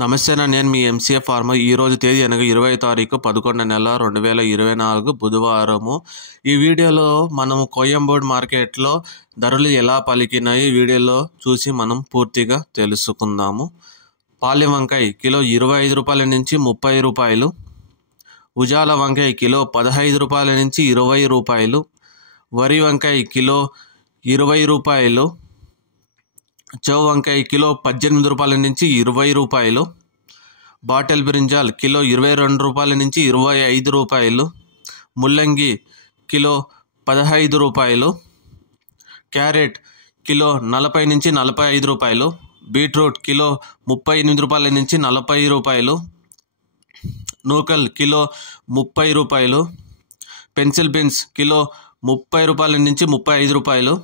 నమస్తే నేను మీ MCA farmer. ఈరోజు తేదీ అనగా 20వ తారీఖు 11వ నెల 2024 బుధవారము. ఈ వీడియోలో మనము కోయంబేడు మార్కెట్లో ధరలు ఎలా పలికినాయి వీడియోలో చూసి మనం పూర్తిగా తెలుసుకుందాము. పాలెం వంకాయ కిలో 25 రూపాయల నుంచి 30 రూపాయలు, ఉజాల వంకాయ కిలో 15 రూపాయల నుంచి 20 రూపాయలు, వరి వంకాయ కిలో 20 రూపాయలు, చౌ వంకాయ కిలో 18 రూపాయల నుంచి 20 రూపాయలు, బాటల్ బ్రింజాల్ కిలో 22 రూపాయల నుంచి 25 రూపాయలు, ముల్లంగి కిలో 15 రూపాయలు, క్యారెట్ కిలో 40 నుంచి 45 రూపాయలు, బీట్రూట్ కిలో 38 రూపాయల నుంచి 40 రూపాయలు, నూకల్ కిలో 30 రూపాయలు, పెన్సిల్ బీన్స్ కిలో 30 రూపాయల నుంచి 35 రూపాయలు,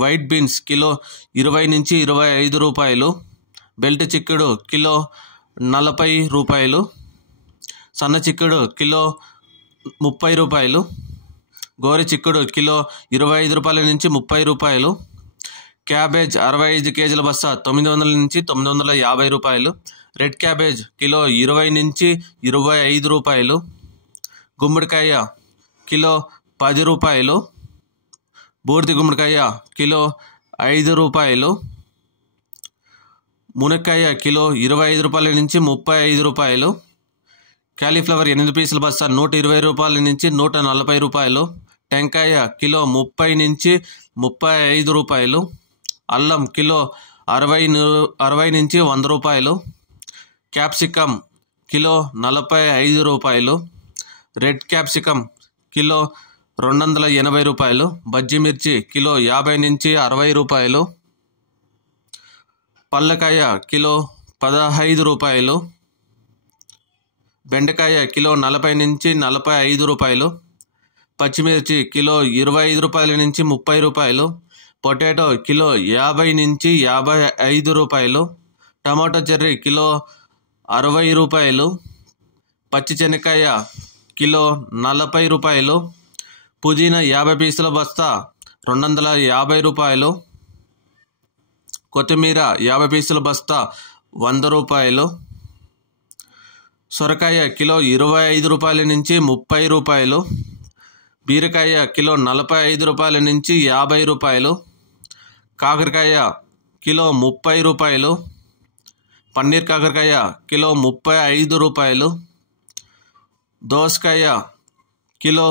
వైట్ బీన్స్ కిలో 20 నుంచి 25 రూపాయలు, బెల్ట్ చిక్కుడు కిలో 40 రూపాయలు, సన్న చిక్కుడు కిలో 30 రూపాయలు, గోరి చిక్కుడు కిలో 25 రూపాయల నుంచి 30 రూపాయలు, క్యాబేజ్ 65 కేజీల బస్తా 900 నుంచి 950 రూపాయలు, రెడ్ క్యాబేజ్ కిలో 20 నుంచి 25 రూపాయలు, గుమ్మడికాయ కిలో 10 రూపాయలు, బూర్ది గుమ్మడికాయ కిలో 5 రూపాయలు, మునక్కాయ కిలో 25 రూపాయల నుంచి 35 రూపాయలు, క్యాలీఫ్లవర్ 8 పీసుల బస్తా 120 రూపాయల నుంచి 140 రూపాయలు, టెంకాయ కిలో 30 నుంచి 35 రూపాయలు, అల్లం కిలో 60 నుంచి 100 రూపాయలు, క్యాప్సికమ్ కిలో 45 రూపాయలు, రెడ్ క్యాప్సికమ్ కిలో 280 రూపాయలు, బజ్జి మిర్చి కిలో 50 నుంచి 60 రూపాయలు, పల్లకాయ కిలో 15 రూపాయలు, బెండకాయ కిలో 40 నుంచి 45 రూపాయలు, పచ్చిమిర్చి కిలో 25 రూపాయల నుంచి 30 రూపాయలు, పొటాటో కిలో 50 నుంచి 55 రూపాయలు, టమాటో చెర్రీ కిలో 60 రూపాయలు, పచ్చి శనక్కాయ కిలో 40 రూపాయలు, పుదీనా 50 పీసుల బస్తా 250 రూపాయలు, కొత్తిమీర 50 పీసుల బస్తా 100 రూపాయలు, సొరకాయ కిలో 25 రూపాయల నుంచి 30 రూపాయలు, బీరకాయ కిలో 45 రూపాయల నుంచి 50 రూపాయలు, కాకరకాయ కిలో 30 రూపాయలు, పన్నీర్ కాకరకాయ కిలో 35 రూపాయలు, దోసకాయ కిలో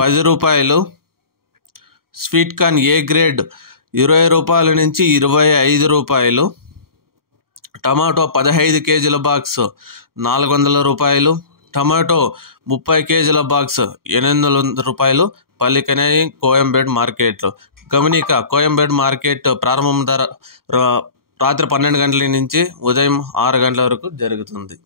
10 రూపాయలు, స్వీట్ కార్న్ ఏ గ్రేడ్ 20 రూపాయల నుంచి 25 రూపాయలు, టమాటో 15 కేజీల బాక్స్ 400 రూపాయలు, టమాటో 30 కేజీల బాక్స్ 800 రూపాయలు పలికినాయి కోయంబేడు మార్కెట్లో. గమనిక, కోయంబేడు మార్కెట్ ప్రారంభం ధర రాత్రి 12 గంటల నుంచి ఉదయం 6 గంటల వరకు జరుగుతుంది.